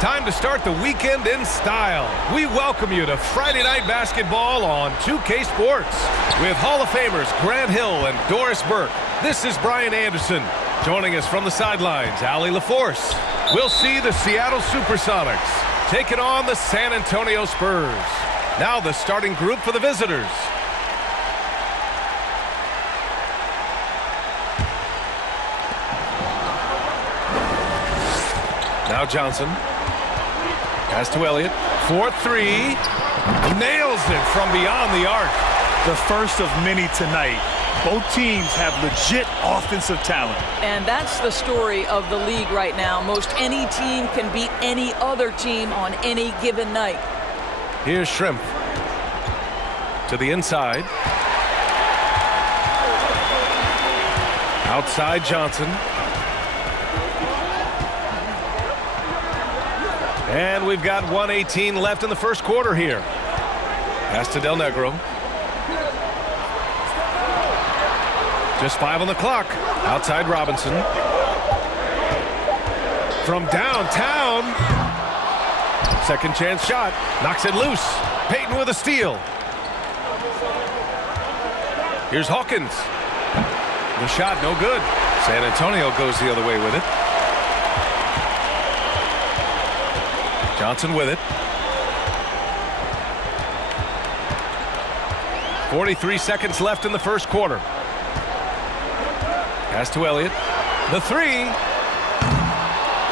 Time to start the weekend in style. We welcome you to Friday Night Basketball on 2K Sports with Hall of Famers Grant Hill and Doris Burke. This is Brian Anderson. Joining us from the sidelines, Allie LaForce. We'll see the Seattle Supersonics taking on the San Antonio Spurs. Now the starting group for the visitors. Now Johnson. Pass to Elliott. 4-3. Nails it from beyond the arc. The first of many tonight. Both teams have legit offensive talent. And that's the story of the league right now. Most any team can beat any other team on any given night. Here's Shrimp. To the inside. Outside Johnson. And we've got 1:18 left in the first quarter here. Pass to Del Negro. Just 5 on the clock. Outside Robinson. From downtown. Second chance shot. Knocks it loose. Payton with a steal. Here's Hawkins. The shot no good. San Antonio goes the other way with it. Johnson with it. 43 seconds left in the first quarter. Pass to Elliott. The three.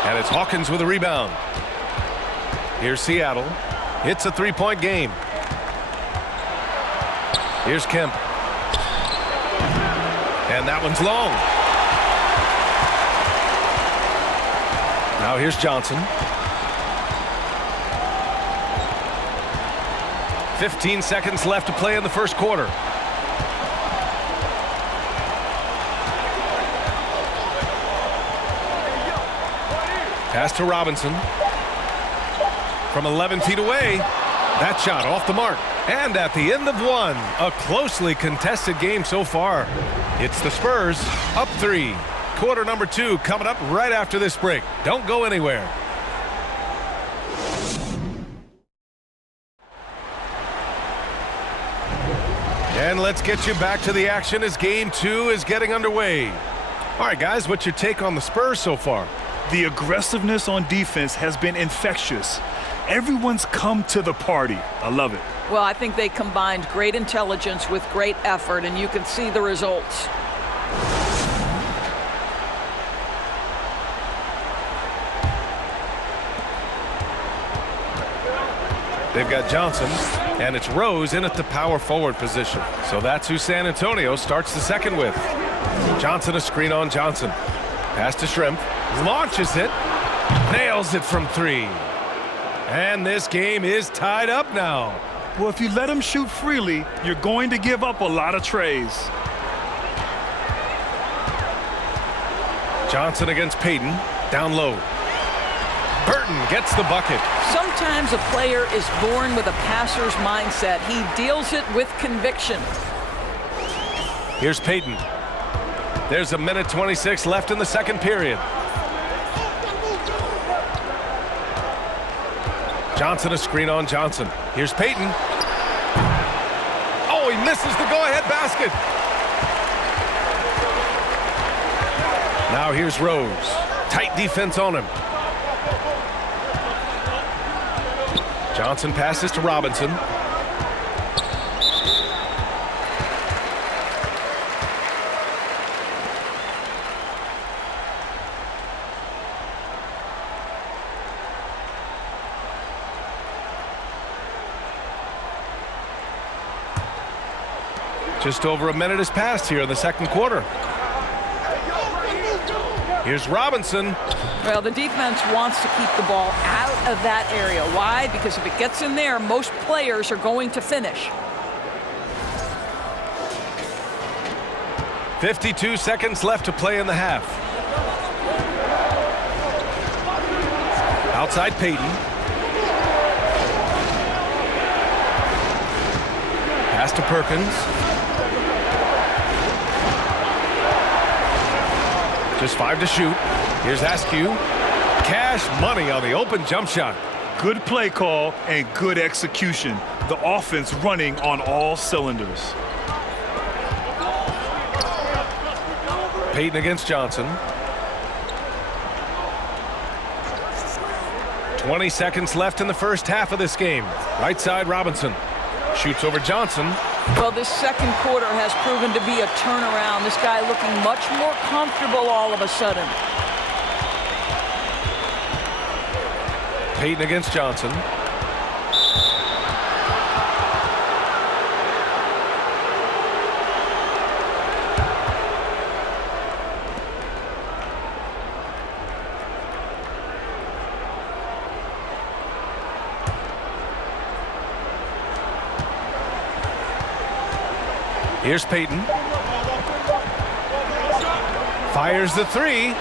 And it's Hawkins with a rebound. Here's Seattle. It's a three-point game. Here's Kemp. And that one's long. Now here's Johnson. 15 seconds left to play in the first quarter. Pass to Robinson. From 11 feet away. That shot off the mark. And at the end of one, a closely contested game so far. It's the Spurs up 3. Quarter number 2 coming up right after this break. Don't go anywhere. And let's get you back to the action as game 2 is getting underway. All right, guys, what's your take on the Spurs so far? The aggressiveness on defense has been infectious. Everyone's come to the party. I love it. Well, I think they combined great intelligence with great effort, and you can see the results. They've got Johnson, and it's Rose in at the power forward position. So that's who San Antonio starts the second with. Johnson a screen on Johnson. Pass to Shrimp. Launches it. Nails it from 3. And this game is tied up now. Well, if you let him shoot freely, you're going to give up a lot of trays. Johnson against Payton. Down low. Burton gets the bucket. Sometimes a player is born with a passer's mindset. He deals it with conviction. Here's Payton. There's a minute 26 left in the second period. Johnson a screen on Johnson. Here's Payton. Oh, he misses the go-ahead basket. Now here's Rose. Tight defense on him. Johnson passes to Robinson. Just over a minute has passed here in the second quarter. Here's Robinson. Well, the defense wants to keep the ball out of that area. Why? Because if it gets in there, most players are going to finish. 52 seconds left to play in the half. Outside Payton. Pass to Perkins. Just 5 to shoot. Here's Askew. Cash money on the open jump shot. Good play call and good execution. The offense running on all cylinders. Payton against Johnson. 20 seconds left in the first half of this game. Right side, Robinson. Shoots over Johnson. Well, this second quarter has proven to be a turnaround. This guy looking much more comfortable all of a sudden. Payton against Johnson. Here's Payton. Fires the three.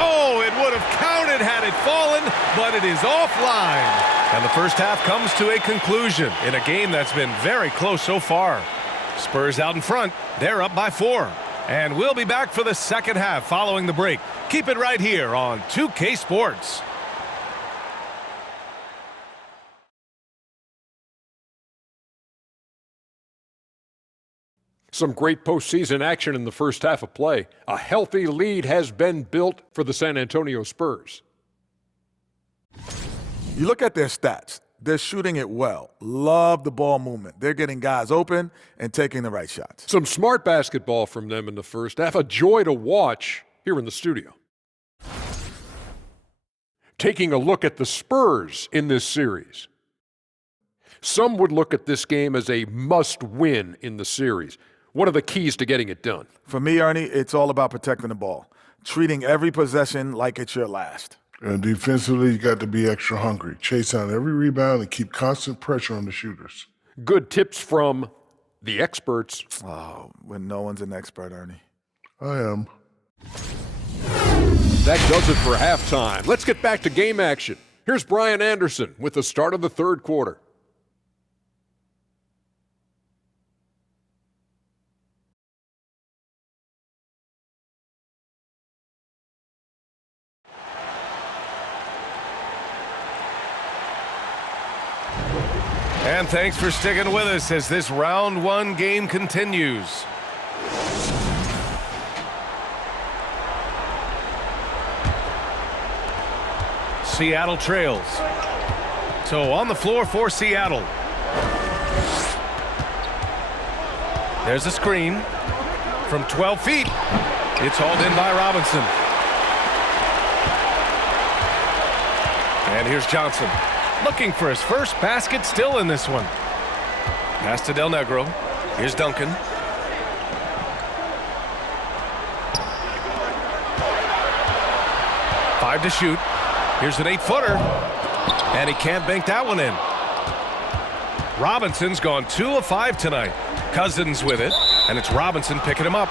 Oh, it would have counted had it fallen, but it is offline. And the first half comes to a conclusion in a game that's been very close so far. Spurs out in front. They're up by 4. And we'll be back for the second half following the break. Keep it right here on 2K Sports. Some great postseason action in the first half of play. A healthy lead has been built for the San Antonio Spurs. You look at their stats. They're shooting it well. Love the ball movement. They're getting guys open and taking the right shots. Some smart basketball from them in the first half. A joy to watch here in the studio. Taking a look at the Spurs in this series. Some would look at this game as a must-win in the series. What are the keys to getting it done? For me, Ernie, it's all about protecting the ball, treating every possession like it's your last. And defensively, you got to be extra hungry. Chase down every rebound and keep constant pressure on the shooters. Good tips from the experts. Oh, when no one's an expert, Ernie. I am. That does it for halftime. Let's get back to game action. Here's Brian Anderson with the start of the third quarter. And thanks for sticking with us as this round one game continues. Seattle trails. So on the floor for Seattle. There's a screen from 12 feet. It's hauled in by Robinson. And here's Johnson. Looking for his first basket still in this one. Pass to Del Negro. Here's Duncan. Five to shoot. Here's an 8-footer. And he can't bank that one in. Robinson's gone 2 of 5 tonight. Cousins with it. And it's Robinson picking him up.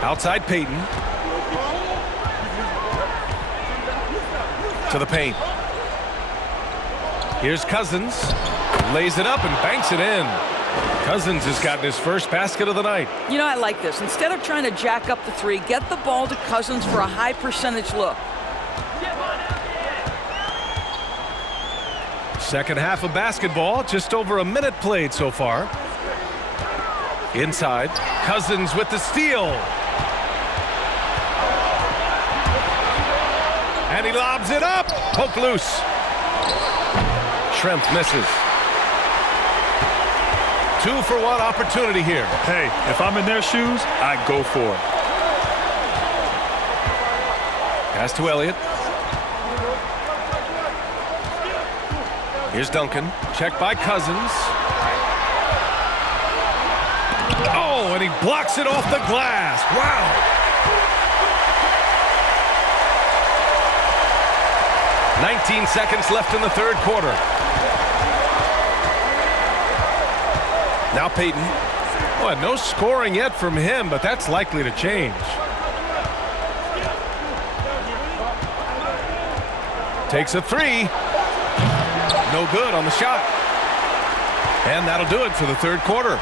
Outside Payton. To the paint. Here's Cousins. Lays it up and banks it in. Cousins has gotten his first basket of the night. You know, I like this. Instead of trying to jack up the three, get the ball to Cousins for a high percentage look. Second half of basketball, just over a minute played so far. Inside, Cousins with the steal. And he lobs it up. Poke loose. Schrempf misses. 2-for-1 opportunity here. Hey, if I'm in their shoes, I go for it. Pass to Elliott. Here's Duncan. Checked by Cousins. Oh, and he blocks it off the glass. Wow. 19 seconds left in the third quarter. Now Payton. Well, no scoring yet from him, but that's likely to change. Takes a three. No good on the shot. And that'll do it for the third quarter.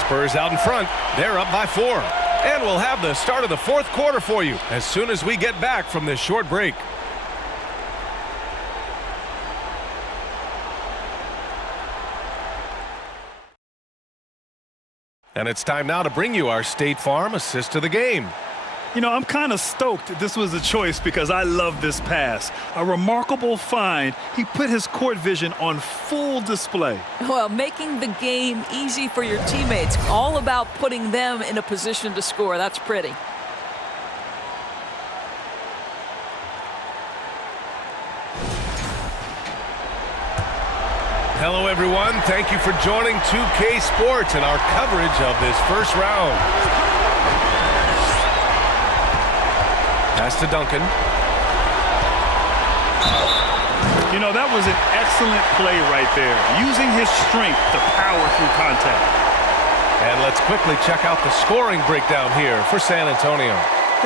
Spurs out in front. They're up by 4. And we'll have the start of the fourth quarter for you as soon as we get back from this short break. And it's time now to bring you our State Farm assist of the game. You know, I'm kind of stoked this was a choice because I love this pass. A remarkable find. He put his court vision on full display. Well, making the game easy for your teammates. All about putting them in a position to score. That's pretty. Hello, everyone. Thank you for joining 2K Sports and our coverage of this first round. Pass to Duncan. You know, that was an excellent play right there. Using his strength to power through contact. And let's quickly check out the scoring breakdown here for San Antonio.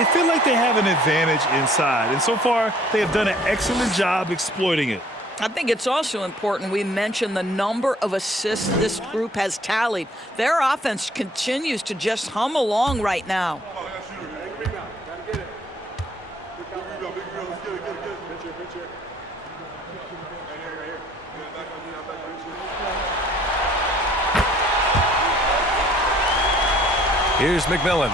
They feel like they have an advantage inside, and so far they have done an excellent job exploiting it. I think it's also important we mention the number of assists this group has tallied. Their offense continues to just hum along right now. Here's McMillan.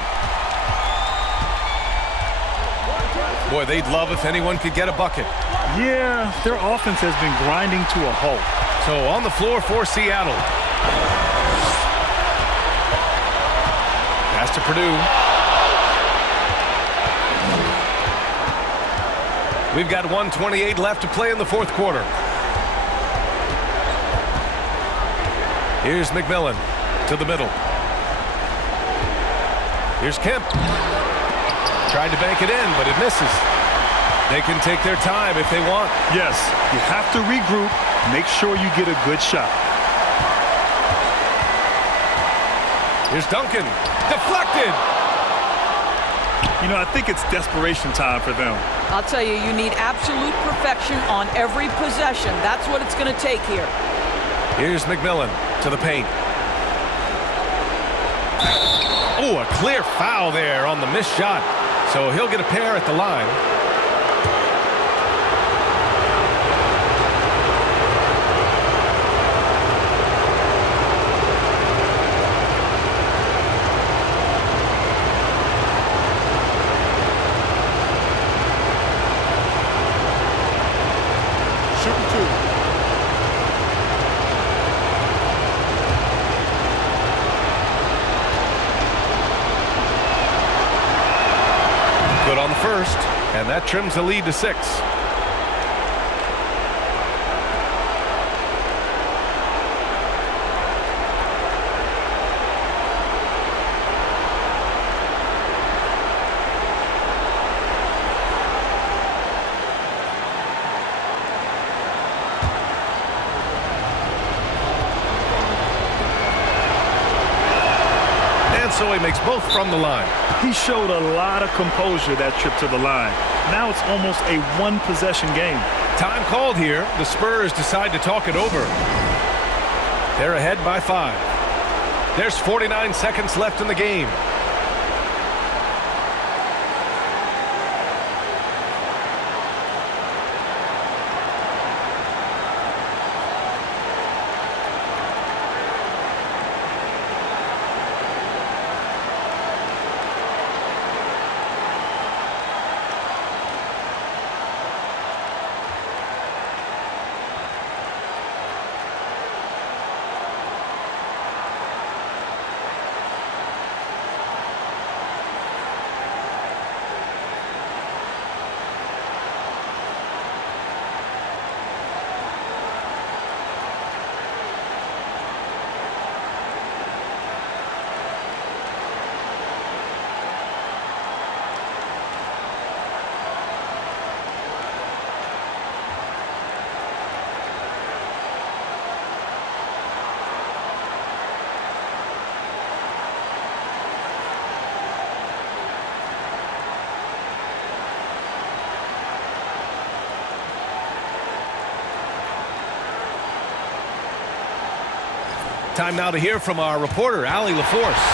Boy, they'd love if anyone could get a bucket. Yeah, their offense has been grinding to a halt. So on the floor for Seattle. Pass to Purdue. We've got 1:28 left to play in the fourth quarter. Here's McMillan to the middle. Here's Kemp. Tried to bank it in, but it misses. They can take their time if they want. Yes, you have to regroup, make sure you get a good shot. Here's Duncan. Deflected. You know, I think it's desperation time for them. I'll tell you, you need absolute perfection on every possession. That's what it's going to take here. Here's McMillan to the paint. Oh, a clear foul there on the missed shot. So he'll get a pair at the line. Good on the first, and that trims the lead to 6. And so he makes both from the line. He showed a lot of composure that trip to the line. Now it's almost a one-possession game. Time called here. The Spurs decide to talk it over. They're ahead by 5. There's 49 seconds left in the game. Time now to hear from our reporter, Allie LaForce.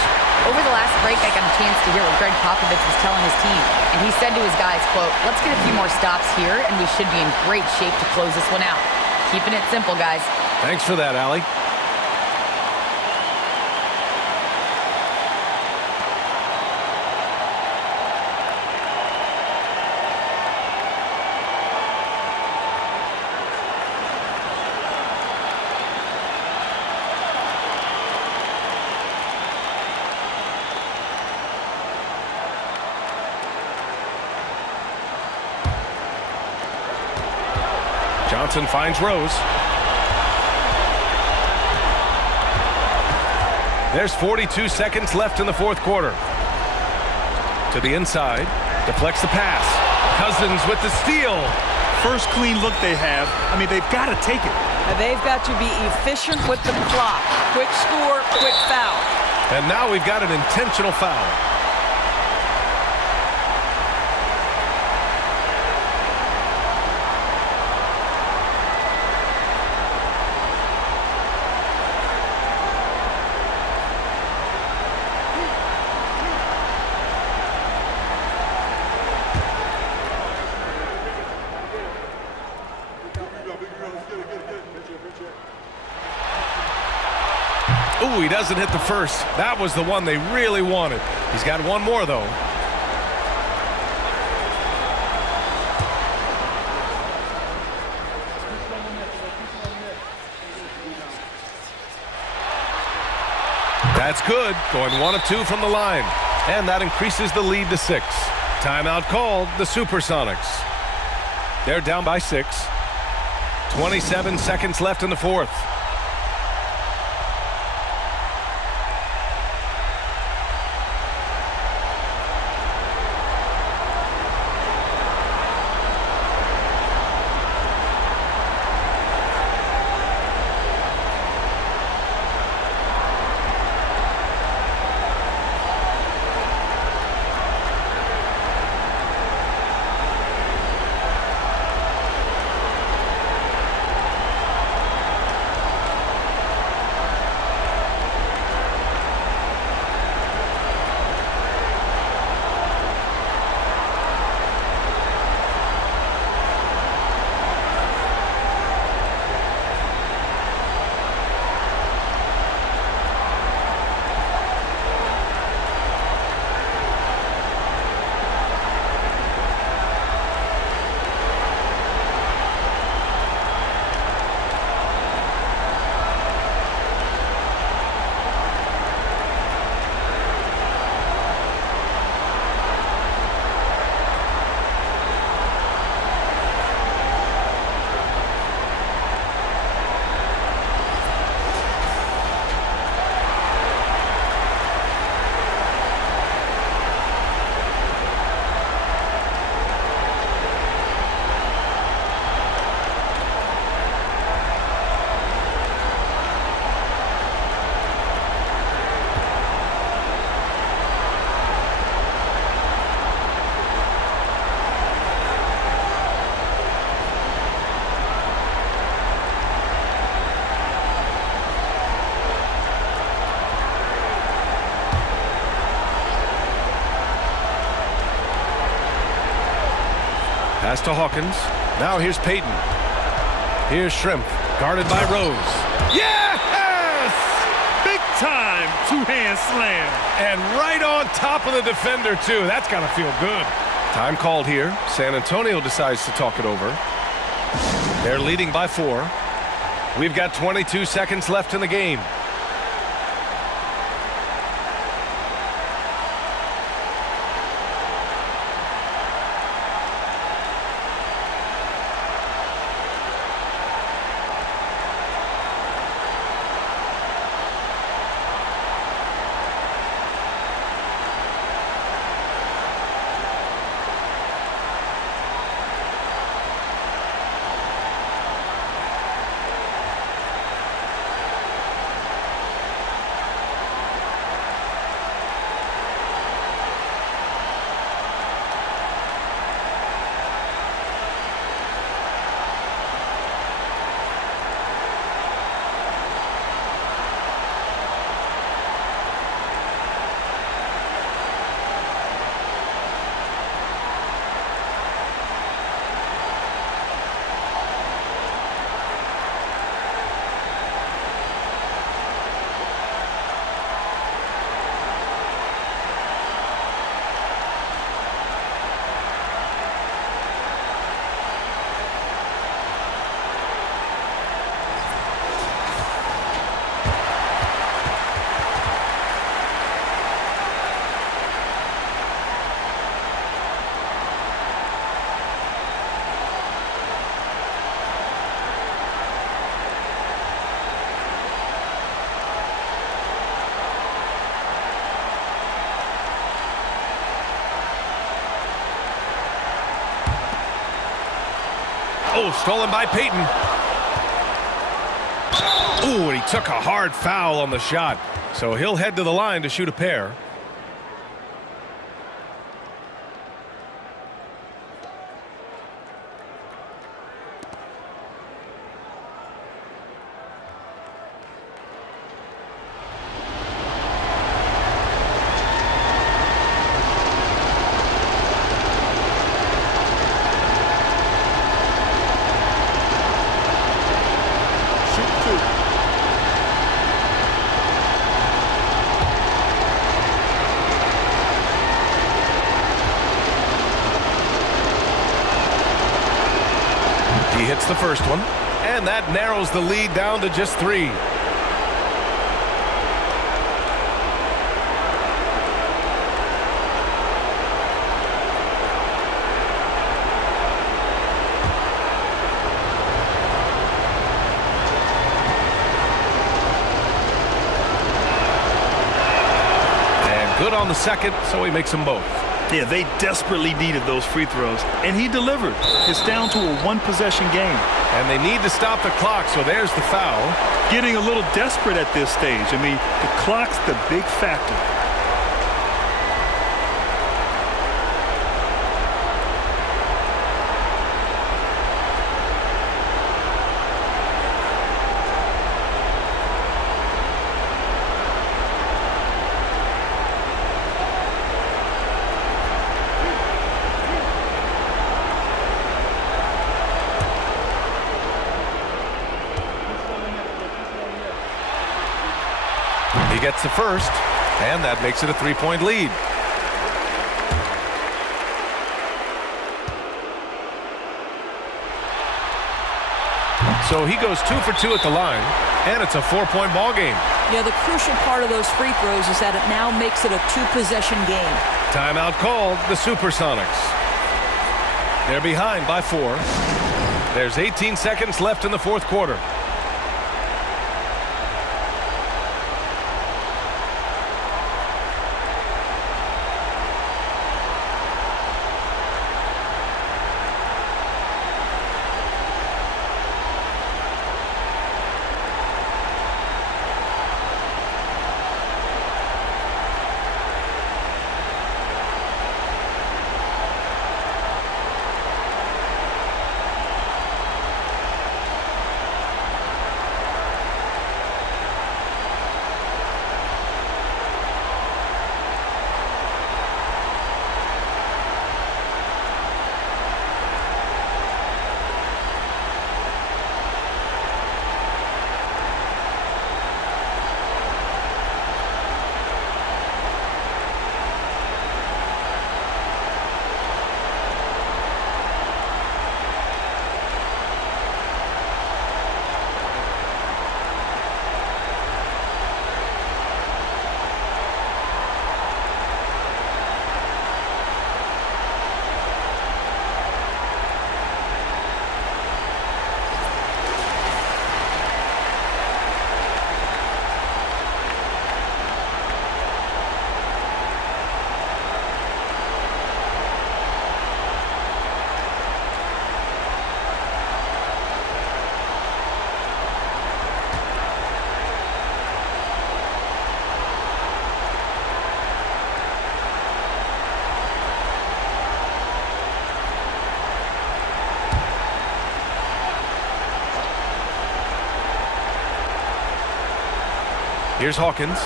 Over the last break, I got a chance to hear what Greg Popovich was telling his team. And he said to his guys, quote, "Let's get a few more stops here, and we should be in great shape to close this one out. Keeping it simple, guys." Thanks for that, Allie. Johnson finds Rose. There's 42 seconds left in the fourth quarter. To the inside, deflects the pass. Cousins with the steal. First clean look they have. I mean, they've got to take it. They've got to be efficient with the clock. Quick score, quick foul. And now we've got an intentional foul. Ooh, he doesn't hit the first. That was the one they really wanted. He's got one more, though. That's good. Going 1 of 2 from the line. And that increases the lead to 6. Timeout called, the Supersonics. They're down by 6. 27 seconds left in the fourth. Pass to Hawkins. Now here's Payton. Here's Shrimp, guarded by Rose. Yes! Big time two-hand slam. And right on top of the defender, too. That's got to feel good. Time called here. San Antonio decides to talk it over. They're leading by 4. We've got 22 seconds left in the game. Oh, stolen by Payton. Ooh, and he took a hard foul on the shot. So he'll head to the line to shoot a pair. He hits the first one, and that narrows the lead down to just 3. And good on the second, so he makes them both. Yeah, they desperately needed those free throws, and he delivered. It's down to a one-possession game. And they need to stop the clock, so there's the foul. Getting a little desperate at this stage. I mean, the clock's the big factor. He gets the first, and that makes it a 3-point lead. So he goes 2 for 2 at the line, and it's a 4-point ball game. Yeah, the crucial part of those free throws is that it now makes it a 2-possession game. Timeout called, the Supersonics. They're behind by 4. There's 18 seconds left in the fourth quarter. Here's Hawkins.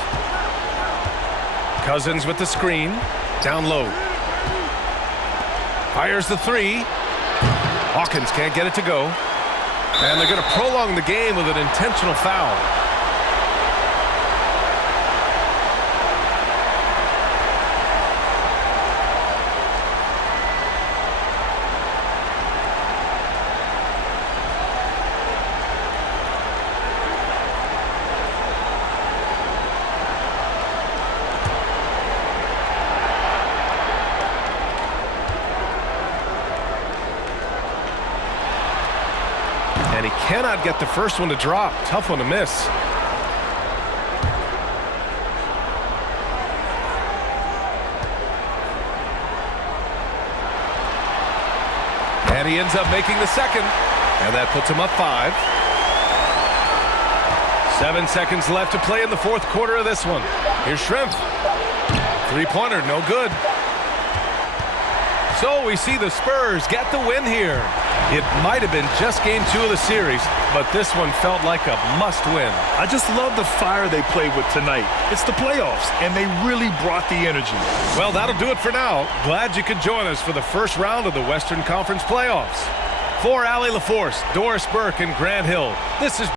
Cousins with the screen. Down low. Fires the 3. Hawkins can't get it to go. And they're going to prolong the game with an intentional foul. And he cannot get the first one to drop. Tough one to miss. And he ends up making the second. And that puts them up 5. 7 seconds left to play in the fourth quarter of this one. Here's Shrimp. Three-pointer, no good. So we see the Spurs get the win here. It might have been just game 2 of the series, but this one felt like a must-win. I just love the fire they played with tonight. It's the playoffs, and they really brought the energy. Well, that'll do it for now. Glad you could join us for the first round of the Western Conference playoffs. For Allie LaForce, Doris Burke, and Grant Hill, this is